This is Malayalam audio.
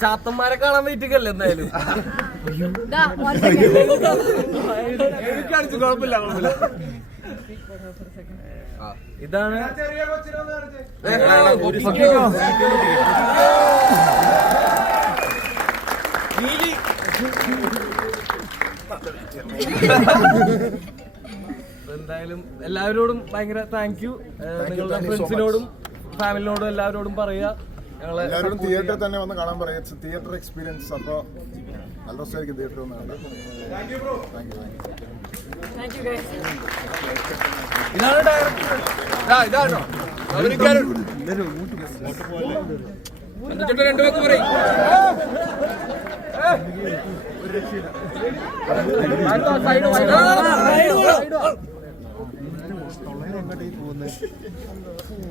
ചാത്തന്മാരെ കാണാൻ വേണ്ടിയിട്ടല്ലേ എന്തായാലും കുഴപ്പമില്ല കുഴപ്പമില്ല ഇതാണ് എന്തായാലും എല്ലാവരോടും ഭയങ്കര താങ്ക് യു നിങ്ങളുടെ ഫ്രണ്ട്സിനോടും ഫാമിലിനോടും എല്ലാവരോടും പറയുക എല്ലാവരും തിയേറ്ററിൽ തന്നെ വന്ന് കാണാൻ പറയാം തിയേറ്റർ എക്സ്പീരിയൻസ് അപ്പോൾ നല്ല റസ്റ്റായിരിക്കും തിയേറ്റർ ഒന്നും പോകുന്നത്